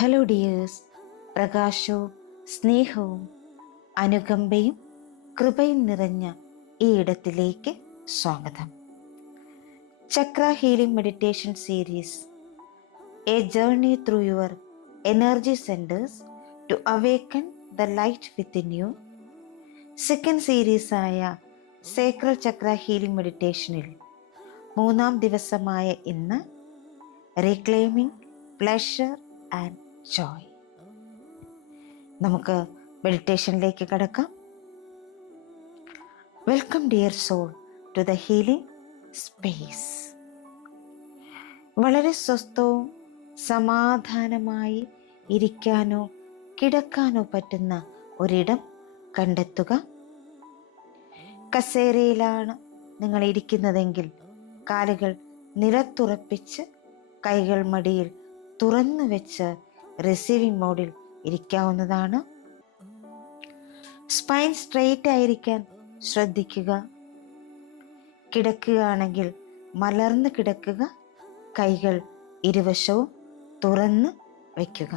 Hello dears, പ്രകാശവും സ്നേഹവും അനുകമ്പയും കൃപയും നിറഞ്ഞ ഈ ഇടത്തിലേക്ക് സ്വാഗതം. Chakra healing meditation series, a journey through your energy centres to awaken the light within you. Second സീരീസായ സേക്രൽ ചക്ര ഹീലിംഗ് മെഡിറ്റേഷനിൽ 3-ാം ദിവസമായ ഇന്ന് റീക്ലെയിമിംഗ് പ്ലഷർ ആൻഡ് ജോയ്. നമുക്ക് മെഡിറ്റേഷനിലേക്ക് കടക്കാം. Welcome dear soul to the healing space. വളരെ സ്വസ്ഥവും സമാധാനമായി ഇരിക്കാനോ കിടക്കാനോ പറ്റുന്ന ഒരിടം കണ്ടെത്തുക. കസേരയിലാണ് നിങ്ങൾ ഇരിക്കുന്നതെങ്കിൽ കാലുകൾ നിലത്തുറപ്പിച്ച് കൈകൾ മടിയിൽ തുറന്നു വെച്ച് റിസീവിംഗ് മോഡിൽ ഇരിക്കാവുന്നതാണ്. സ്പൈൻ സ്ട്രെയിറ്റ് ആയിരിക്കാൻ ശ്രദ്ധിക്കുക. കിടക്കുകയാണെങ്കിൽ മലർന്ന് കിടക്കുക. കൈകൾ ഇരുവശവും തുറന്ന് വയ്ക്കുക.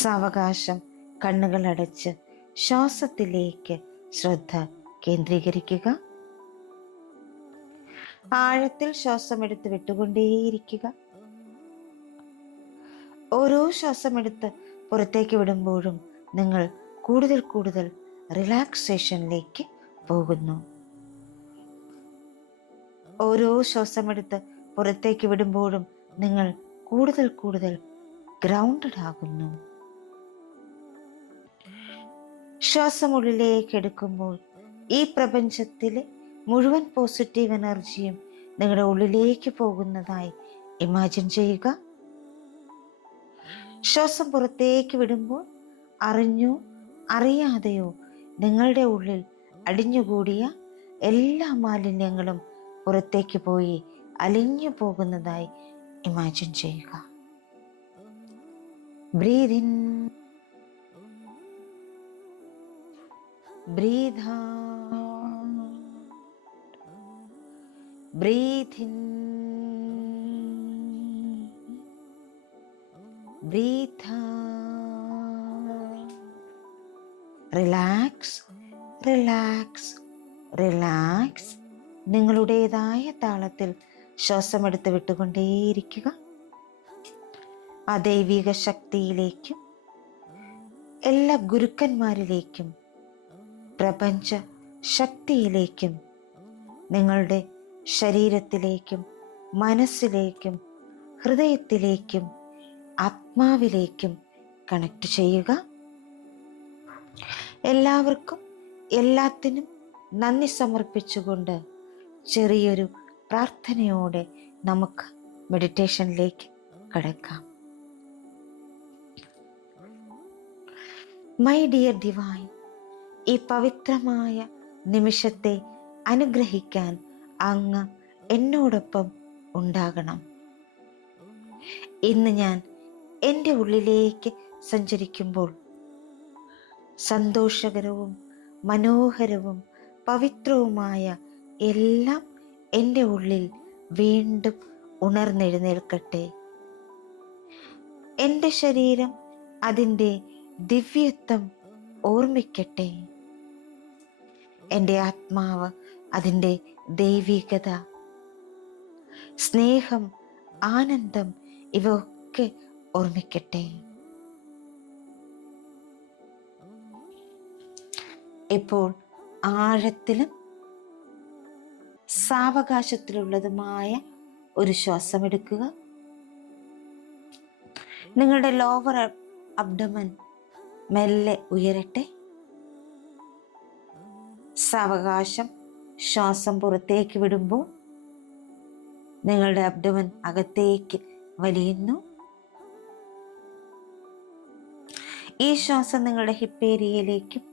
സാവകാശം കണ്ണുകൾ അടച്ച് ശ്വാസത്തിലേക്ക് ശ്രദ്ധ കേന്ദ്രീകരിക്കുക. ആഴത്തിൽ ശ്വാസമെടുത്ത് വിട്ടുകൊണ്ടേയിരിക്കുക. ഓരോ ശ്വാസമെടുത്ത് പുറത്തേക്ക് വിടുമ്പോഴും നിങ്ങൾ കൂടുതൽ കൂടുതൽ റിലാക്സേഷനിലേക്ക് പോകുന്നു. ഓരോ ശ്വാസമെടുത്ത് പുറത്തേക്ക് വിടുമ്പോഴും നിങ്ങൾ കൂടുതൽ കൂടുതൽ ഗ്രൗണ്ടഡ് ആകുന്നു. ശ്വാസമുള്ളിലേക്ക് എടുക്കുമ്പോൾ ഈ പ്രപഞ്ചത്തിലെ മുഴുവൻ പോസിറ്റീവ് എനർജിയും നിങ്ങളുടെ ഉള്ളിലേക്ക് പോകുന്നതായി ഇമാജിൻ ചെയ്യുക. ശ്വാസം പുറത്തേക്ക് വിടുമ്പോൾ അറിഞ്ഞോ അറിയാതെയോ നിങ്ങളുടെ ഉള്ളിൽ അടിഞ്ഞുകൂടിയ എല്ലാ മാലിന്യങ്ങളും പുറത്തേക്ക് പോയി അലിഞ്ഞു പോകുന്നതായി ഇമാജിൻ ചെയ്യുക. Breathe in, breathe out, breathe in, breathe out. Relax, relax, relax. നിങ്ങളുടേതായ താളത്തിൽ ശ്വാസമെടുത്ത് വിട്ടുകൊണ്ടേയിരിക്കുക. ആ ദൈവിക ശക്തിയിലേക്കും എല്ലാ ഗുരുക്കന്മാരിലേക്കും പ്രപഞ്ച ശക്തിയിലേക്കും നിങ്ങളുടെ ശരീരത്തിലേക്കും മനസ്സിലേക്കും ഹൃദയത്തിലേക്കും ആത്മാവിലേക്കും കണക്ട് ചെയ്യുക. എല്ലാവർക്കും എല്ലാത്തിനും നന്ദി സമർപ്പിച്ചുകൊണ്ട് ചെറിയൊരു പ്രാർത്ഥനയോടെ നമുക്ക് മെഡിറ്റേഷനിലേക്ക് കടക്കാം. മൈ ഡിയർ ഡിവൈൻ, ഈ പവിത്രമായ നിമിഷത്തെ അനുഗ്രഹിക്കാൻ അങ്ങ് എന്നോടൊപ്പം ഉണ്ടാകണം. ഇന്ന് ഞാൻ എൻ്റെ ഉള്ളിലേക്ക് സഞ്ചരിക്കുമ്പോൾ സന്തോഷകരവും മനോഹരവും പവിത്രവുമായ എല്ലാം എൻ്റെ ഉള്ളിൽ വീണ്ടും ഉണർന്നെഴുന്നേൽക്കട്ടെ. എൻ്റെ ശരീരം അതിൻ്റെ ദിവ്യത്വം ഓർമ്മിക്കട്ടെ. എൻ്റെ ആത്മാവ് അതിൻ്റെ ദൈവികത, സ്നേഹം, ആനന്ദം ഇവയൊക്കെ ഓർമ്മിക്കട്ടെ. ഇപ്പോൾ ആഴത്തിലും സാവകാശത്തിലുള്ളതുമായ ഒരു ശ്വാസമെടുക്കുക. നിങ്ങളുടെ ലോവർ അബ്ഡമൻ മെല്ലെ ഉയരട്ടെ. സാവകാശം ശ്വാസം പുറത്തേക്ക് വിടുമ്പോൾ നിങ്ങളുടെ അബ്ഡമൻ അകത്തേക്ക് വലിയുന്നു. ഈ ശ്വാസം നിങ്ങളുടെ ഹിപ്പ് ഏരിയയിലേക്കും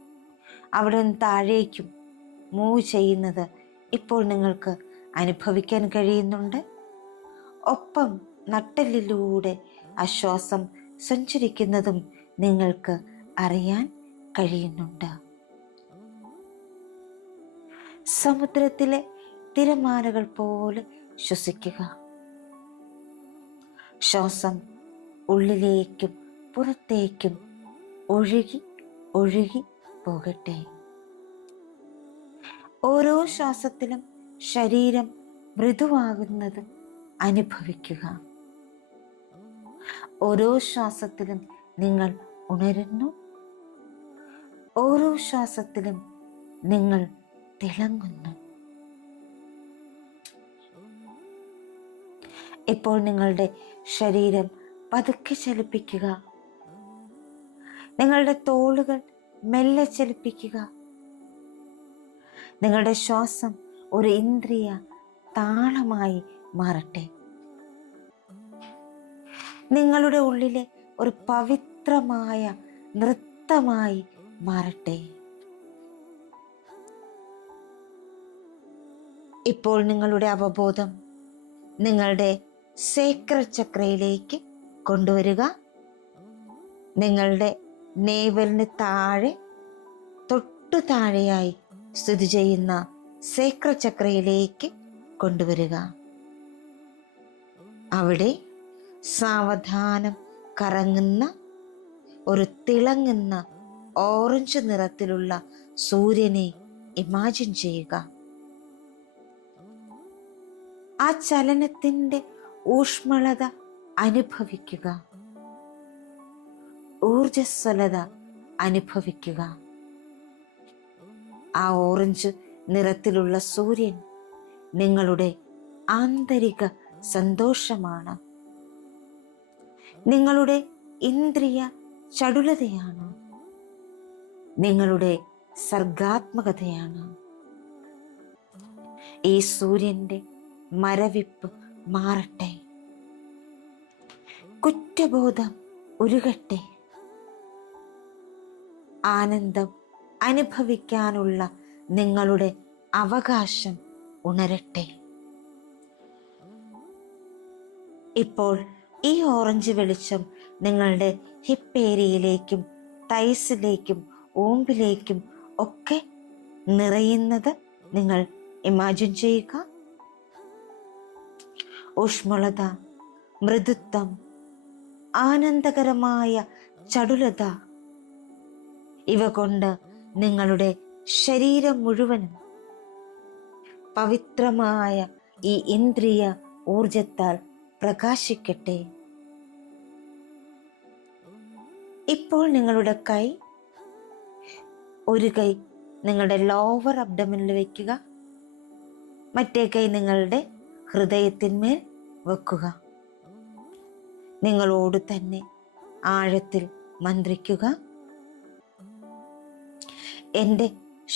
അവിടെ നിന്ന് താഴേക്കും മൂവ് ചെയ്യുന്നത് ഇപ്പോൾ നിങ്ങൾക്ക് അനുഭവിക്കാൻ കഴിയുന്നുണ്ട്. ഒപ്പം നട്ടെല്ലിലൂടെ ആ ശ്വാസം സഞ്ചരിക്കുന്നതും നിങ്ങൾക്ക് അറിയാൻ കഴിയുന്നുണ്ട്. സമുദ്രത്തിലെ തിരമാലകൾ പോലെ ശ്വസിക്കുക. ശ്വാസം ഉള്ളിലേക്കും പുറത്തേക്കും ഒഴുകി ഒഴുകി പോകട്ടെ. ഓരോ ശ്വാസത്തിലും ശരീരം മൃദുവാകുന്നത് അനുഭവിക്കുക. ഓരോ ശ്വാസത്തിലും നിങ്ങൾ ഉണരുന്നു. ഓരോ ശ്വാസത്തിലും നിങ്ങൾ തിളങ്ങുന്നു. ഇപ്പോൾ നിങ്ങളുടെ ശരീരം പതുക്കെ ചലിപ്പിക്കുക. നിങ്ങളുടെ തോളുകൾ മെല്ലെ ചലിപ്പിക്കുക. നിങ്ങളുടെ ശ്വാസം ഒരു ഇന്ദ്രിയ താളമായി മാറട്ടെ. നിങ്ങളുടെ ഉള്ളിലെ ഒരു പവിത്രമായ നൃത്തമായി മാറട്ടെ. ഇപ്പോൾ നിങ്ങളുടെ അവബോധം നിങ്ങളുടെ സേക്രഡ് ചക്രയിലേക്ക് കൊണ്ടുവരിക. നിങ്ങളുടെ നേവലിന് താഴെ തൊട്ടു താഴെയായി സ്ഥിതി ചെയ്യുന്ന സേക്രഡ് ചക്രയിലേക്ക് കൊണ്ടുവരിക. അവിടെ സാവധാനം കറങ്ങുന്ന ഒരു തിളങ്ങുന്ന ഓറഞ്ച് നിറത്തിലുള്ള സൂര്യനെ ഇമാജിൻ ചെയ്യുക. ആ ചലനത്തിൻ്റെ ഊഷ്മളത അനുഭവിക്കുക. ഊർജസ്വലത അനുഭവിക്കുക. ആ ഓറഞ്ച് നിറത്തിലുള്ള സൂര്യൻ നിങ്ങളുടെ ആന്തരിക സന്തോഷമാണ്. നിങ്ങളുടെ ഇന്ദ്രിയ ചടുലതയാണ്. നിങ്ങളുടെ സർഗാത്മകതയാണ്. ഈ സൂര്യന്റെ മരവിപ്പ് മാറട്ടെ. കുറ്റബോധം ഉരുകട്ടെ. ആനന്ദം അനുഭവിക്കാനുള്ള നിങ്ങളുടെ അവകാശം ഉണരട്ടെ. ഇപ്പോൾ ഈ ഓറഞ്ച് വെളിച്ചം നിങ്ങളുടെ ഹിപ്പ് ഏരിയയിലേക്കും തൈസിലേക്കും ഓമ്പിലേക്കും ഒക്കെ നിറയുന്നത് നിങ്ങൾ ഇമാജിൻ ചെയ്യുക. ഊഷ്മളത, മൃദുത്വം, ആനന്ദകരമായ ചടുലത, ഇവ കൊണ്ട് നിങ്ങളുടെ ശരീരം മുഴുവനും പവിത്രമായ ഈ ഇന്ദ്രിയ ഊർജത്താൽ പ്രകാശിക്കട്ടെ. ഇപ്പോൾ നിങ്ങളുടെ കൈ, ഒരു കൈ നിങ്ങളുടെ ലോവർ അബ്ഡമനിൽ വയ്ക്കുക. മറ്റേ കൈ നിങ്ങളുടെ ഹൃദയത്തിന്മേൽ വെക്കുക. നിങ്ങളോട് തന്നെ ആഴത്തിൽ മന്ത്രിക്കുക. എൻ്റെ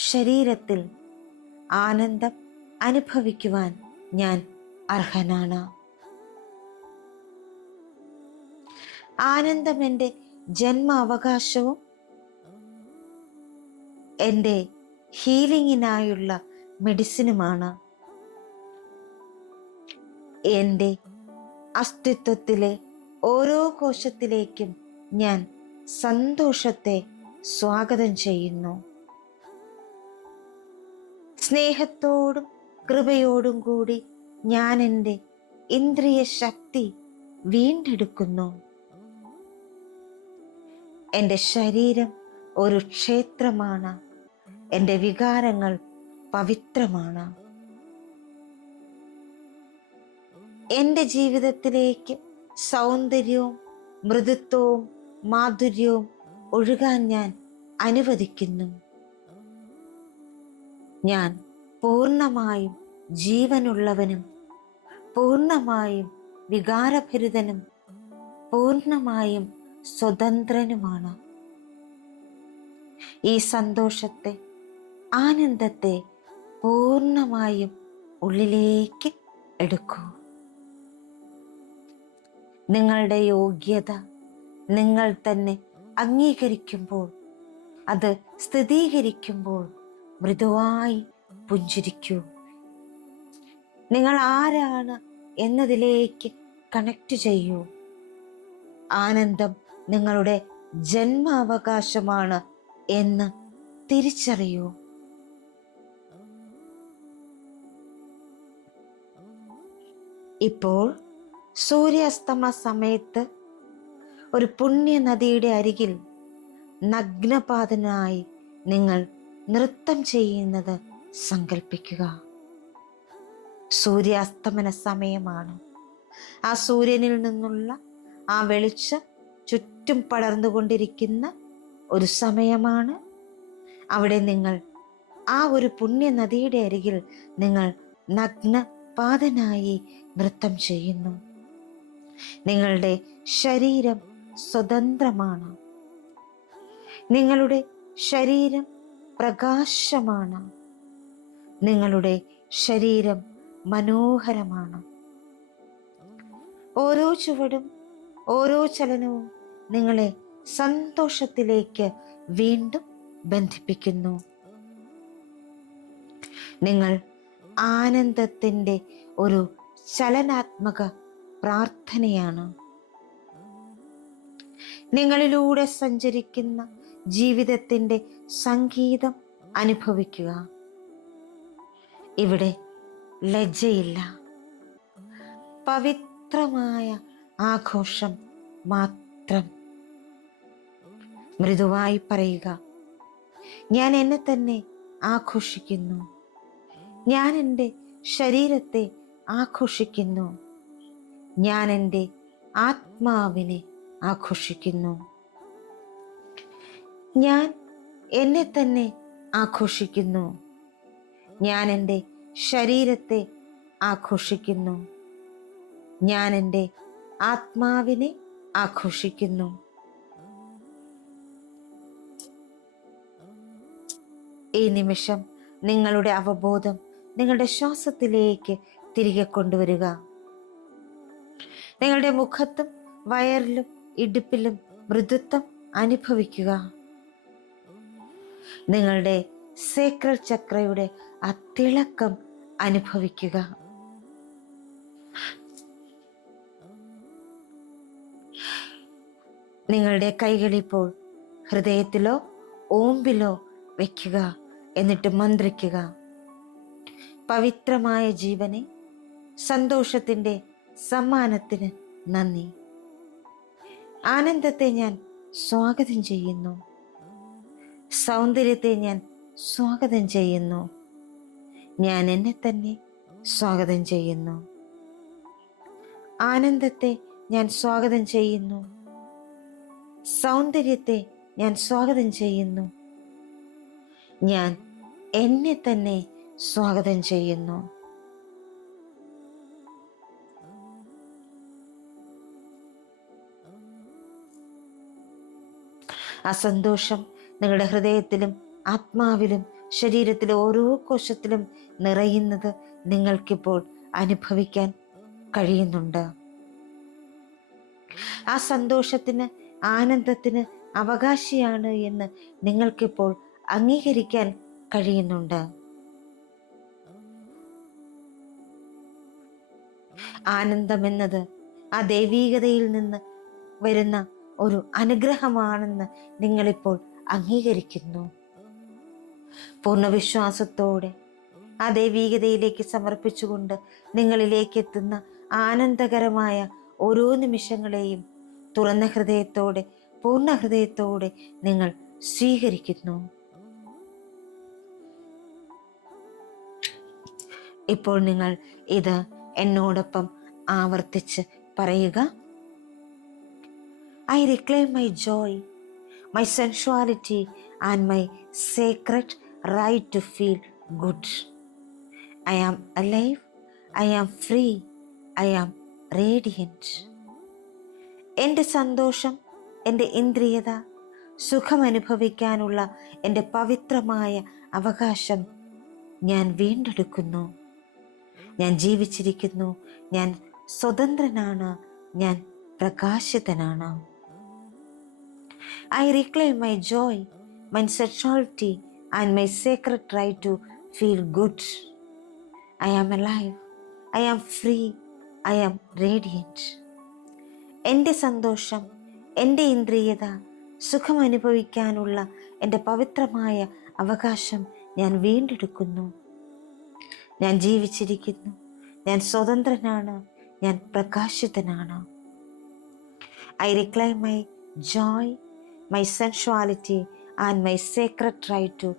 ശരീരത്തിൽ ആനന്ദം അനുഭവിക്കുവാൻ ഞാൻ അർഹനാണ്. ആനന്ദം എൻ്റെ ജന്മാവകാശവും എൻ്റെ ഹീലിങ്ങിനായുള്ള മെഡിസിനുമാണ്. എൻ്റെ അസ്തിത്വത്തിലെ ഓരോ കോശത്തിലേക്കും ഞാൻ സന്തോഷത്തെ സ്വാഗതം ചെയ്യുന്നു. സ്നേഹത്തോടും കൃപയോടും കൂടി ഞാൻ എൻ്റെ ഇന്ദ്രിയ ശക്തി വീണ്ടെടുക്കുന്നു. എൻ്റെ ശരീരം ഒരു ക്ഷേത്രമാണ്. എൻ്റെ വികാരങ്ങൾ പവിത്രമാണ്. എൻ്റെ ജീവിതത്തിലേക്ക് സൗന്ദര്യവും മൃദുത്വവും മാധുര്യവും ഒഴുകാൻ ഞാൻ അനുവദിക്കുന്നു. ഞാൻ പൂർണ്ണമായും ജീവനുള്ളവനും പൂർണ്ണമായും വികാരഭരിതനും പൂർണ്ണമായും സ്വതന്ത്രനുമാണ്. ഈ സന്തോഷത്തെ, ആനന്ദത്തെ പൂർണ്ണമായും ഉള്ളിലേക്ക് എടുക്കൂ. നിങ്ങളുടെ യോഗ്യത നിങ്ങൾ തന്നെ അംഗീകരിക്കുമ്പോൾ, അത് സ്ഥിരീകരിക്കുമ്പോൾ മൃദുവായി പുഞ്ചിരിക്കൂ. നിങ്ങൾ ആരാണ് എന്നതിലേക്ക് കണക്ട് ചെയ്യൂ. ആനന്ദം നിങ്ങളുടെ ജന്മാവകാശമാണ് എന്ന് തിരിച്ചറിയൂ. ഇപ്പോൾ സൂര്യാസ്തമ സമയത്ത് ഒരു പുണ്യ നദിയുടെ അരികിൽ നഗ്നപാതനായി നിങ്ങൾ നൃത്തം ചെയ്യുന്നത് സങ്കല്പിക്കുക. സൂര്യാസ്തമന സമയമാണ്. ആ സൂര്യനിൽ നിന്നുള്ള ആ വെളിച്ചം ചുറ്റും പടർന്നുകൊണ്ടിരിക്കുന്ന ഒരു സമയമാണ്. അവിടെ നിങ്ങൾ ആ ഒരു പുണ്യ നദിയുടെ അരികിൽ നിങ്ങൾ നഗ്നപാതനായി നൃത്തം ചെയ്യുന്നു. നിങ്ങളുടെ ശരീരം സ്വതന്ത്രമാണ്. നിങ്ങളുടെ ശരീരം പ്രകാശമാണ്. നിങ്ങളുടെ ശരീരം മനോഹരമാണ്. ഓരോ ചുവടും ഓരോ ചലനവും നിങ്ങളെ സന്തോഷത്തിലേക്ക് വീണ്ടും ബന്ധിപ്പിക്കുന്നു. നിങ്ങൾ ആനന്ദത്തിൻ്റെ ഒരു ചലനാത്മക പ്രാർത്ഥനയാണ്. നിങ്ങളിലൂടെ സഞ്ചരിക്കുന്ന ജീവിതത്തിൻ്റെ സംഗീതം അനുഭവിക്കുക. ഇവിടെ ലജ്ജയില്ല, പവിത്രമായ ആഘോഷം മാത്രം. മൃദുവായി പറയുക, ഞാൻ എന്നെ തന്നെ ആഘോഷിക്കുന്നു. ഞാൻ എൻ്റെ ശരീരത്തെ ആഘോഷിക്കുന്നു. ഞാൻ എൻ്റെ ആത്മാവിനെ ആഘോഷിക്കുന്നു. ഞാൻ എന്നെ തന്നെ ആഘോഷിക്കുന്നു. ഞാൻ എൻ്റെ ശരീരത്തെ ആഘോഷിക്കുന്നു. ഞാൻ എൻ്റെ ആത്മാവിനെ ആഘോഷിക്കുന്നു. ഈ നിമിഷം നിങ്ങളുടെ അവബോധം നിങ്ങളുടെ ശ്വാസത്തിലേക്ക് തിരികെ കൊണ്ടുവരിക. നിങ്ങളുടെ മുഖത്തും വയറിലും ഇടുപ്പിലും മൃദുത്വം അനുഭവിക്കുക. നിങ്ങളുടെ സേക്രൽ ചക്രയുടെ ആ തിളക്കം അനുഭവിക്കുക. നിങ്ങളുടെ കൈകളിപ്പോൾ ഹൃദയത്തിലോ ഓമ്പിലോ വയ്ക്കുക. എന്നിട്ട് മന്ത്രിക്കുക, പവിത്രമായ ജീവനെ, സന്തോഷത്തിൻ്റെ സമ്മാനത്തിന് നന്ദി. ആനന്ദത്തെ ഞാൻ സ്വാഗതം ചെയ്യുന്നു. സൗന്ദര്യത്തെ ഞാൻ സ്വാഗതം ചെയ്യുന്നു. ഞാൻ എന്നെ തന്നെ സ്വാഗതം ചെയ്യുന്നു. ആനന്ദത്തെ ഞാൻ സ്വാഗതം ചെയ്യുന്നു. സൗന്ദര്യത്തെ ഞാൻ സ്വാഗതം ചെയ്യുന്നു. ഞാൻ എന്നെ തന്നെ സ്വാഗതം ചെയ്യുന്നു. ആ സന്തോഷം നിങ്ങളുടെ ഹൃദയത്തിലും ആത്മാവിലും ശരീരത്തിലെ ഓരോ കോശത്തിലും നിറയുന്നത് നിങ്ങൾക്കിപ്പോൾ അനുഭവിക്കാൻ കഴിയുന്നുണ്ട്. ആ സന്തോഷത്തിന്, ആനന്ദത്തിന് അവകാശിയാണ് എന്ന് നിങ്ങൾക്കിപ്പോൾ അംഗീകരിക്കാൻ കഴിയുന്നുണ്ട്. ആനന്ദമെന്നത് ആ ദൈവീകതയിൽ നിന്ന് വരുന്ന ഒരു അനുഗ്രഹമാണെന്ന് നിങ്ങളിപ്പോൾ അംഗീകരിക്കുന്നു. പൂർണ്ണവിശ്വാസത്തോടെ ആ ദൈവീകതയിലേക്ക് സമർപ്പിച്ചുകൊണ്ട് നിങ്ങളിലേക്ക് എത്തുന്ന ആനന്ദകരമായ ഓരോ നിമിഷങ്ങളെയും തുറന്ന ഹൃദയത്തോടെ, പൂർണ്ണ ഹൃദയത്തോടെ നിങ്ങൾ സ്വീകരിക്കുന്നു. ഇപ്പോൾ നിങ്ങൾ ഇത് എന്നോടൊപ്പം ആവർത്തിച്ച് പറയുക. I reclaim my joy, my sensuality and my sacred right to feel good. I am alive, I am free, I am radiant. എൻ്റെ സന്തോഷം, എൻ്റെ ഇന്ദ്രിയത, സുഖമനുഭവിക്കാനുള്ള എൻ്റെ പവിത്രമായ അവകാശം ഞാൻ വീണ്ടെടുക്കുന്നു. ഞാൻ ജീവിച്ചിരിക്കുന്നു. ഞാൻ സ്വതന്ത്രനാണ്. ഞാൻ പ്രകാശിതനാണ്. I reclaim my joy, my sexuality and my sacred right to feel good. I am alive. I am free. I am radiant. എൻ്റെ സന്തോഷം, എൻ്റെ ഇന്ദ്രിയത, സുഖം അനുഭവിക്കാനുള്ള എൻ്റെ പവിത്രമായ അവകാശം ഞാൻ വീണ്ടെടുക്കുന്നു. ഞാൻ ജീവിച്ചിരിക്കുന്നു. ഞാൻ സ്വതന്ത്രനാണ്. ഞാൻ പ്രകാശിതനാണ്. I reclaim my joy, my sensuality and my secret right to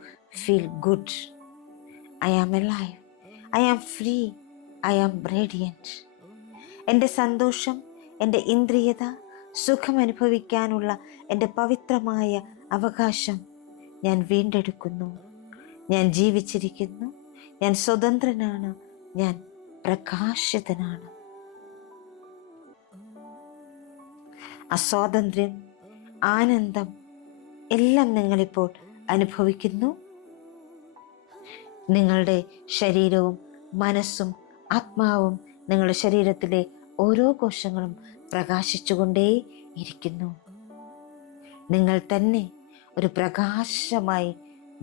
feel good. I am alive, I am free, I am radiant. എൻ്റെ സന്തോഷം, എൻ്റെ ഇന്ദ്രിയത, സുഖം അനുഭവിക്കാനുള്ള എൻ്റെ പവിത്രമായ അവകാശം ഞാൻ വീണ്ടെടുക്കുന്നു. ഞാൻ ജീവിച്ചിരിക്കുന്നു, ഞാൻ സ്വതന്ത്രനാണ്, ഞാൻ പ്രകാശിതനാണ്. ആ സ്വാതന്ത്ര്യം, ആനന്ദം എല്ലാം നിങ്ങളിപ്പോൾ അനുഭവിക്കുന്നു. നിങ്ങളുടെ ശരീരവും മനസ്സും ആത്മാവും നിങ്ങളുടെ ശരീരത്തിലെ ഓരോ കോശങ്ങളും പ്രകാശിച്ചുകൊണ്ടേ ഇരിക്കുന്നു. നിങ്ങൾ തന്നെ ഒരു പ്രകാശമായി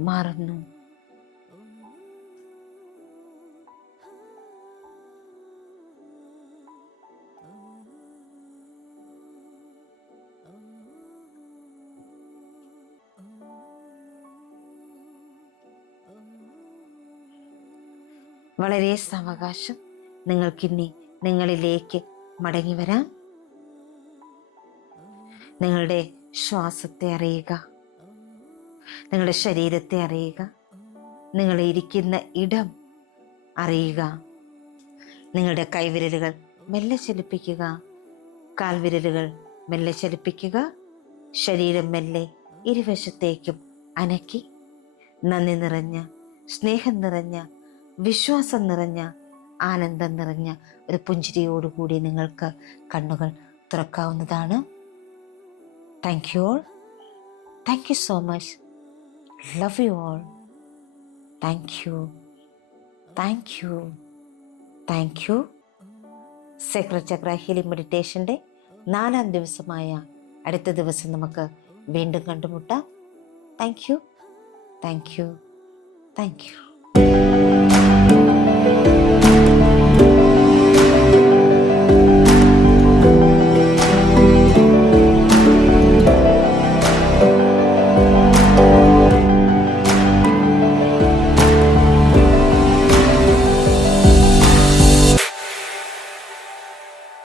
മാറുന്നു. വളരെ സാവകാശം നിങ്ങൾക്കിനി നിങ്ങളിലേക്ക് മടങ്ങി വരാം. നിങ്ങളുടെ ശ്വാസത്തെ അറിയുക, നിങ്ങളുടെ ശരീരത്തെ അറിയുക, നിങ്ങൾ ഇരിക്കുന്ന ഇടം അറിയുക. നിങ്ങളുടെ കൈവിരലുകൾ മെല്ലെ ചലിപ്പിക്കുക, കാൽവിരലുകൾ മെല്ലെ ചലിപ്പിക്കുക. ശരീരം മെല്ലെ ഇരുവശത്തേക്കും അനക്കി നന്ദി നിറഞ്ഞ, സ്നേഹം നിറഞ്ഞ, വിശ്വാസം നിറഞ്ഞ, ആനന്ദം നിറഞ്ഞ ഒരു പുഞ്ചിരിയോടുകൂടി നിങ്ങൾക്ക് കണ്ണുകൾ തുറക്കാവുന്നതാണ്. Thank you all. Thank you so much. Love you all. Thank you, thank you, thank you. Sacred chakra healing മെഡിറ്റേഷൻ്റെ 4ാം ദിവസമായ അടുത്ത ദിവസം നമുക്ക് വീണ്ടും കണ്ടുമുട്ടാം. Thank you, thank you, thank U.